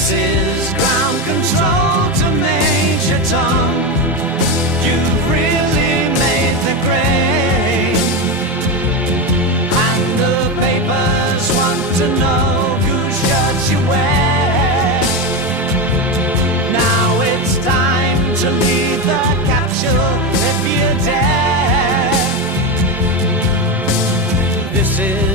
This is ground control to Major Tom. You've really made the grade, and the papers want to know whose shirt you wear. Now it's time to leave the capsule if you dare. This is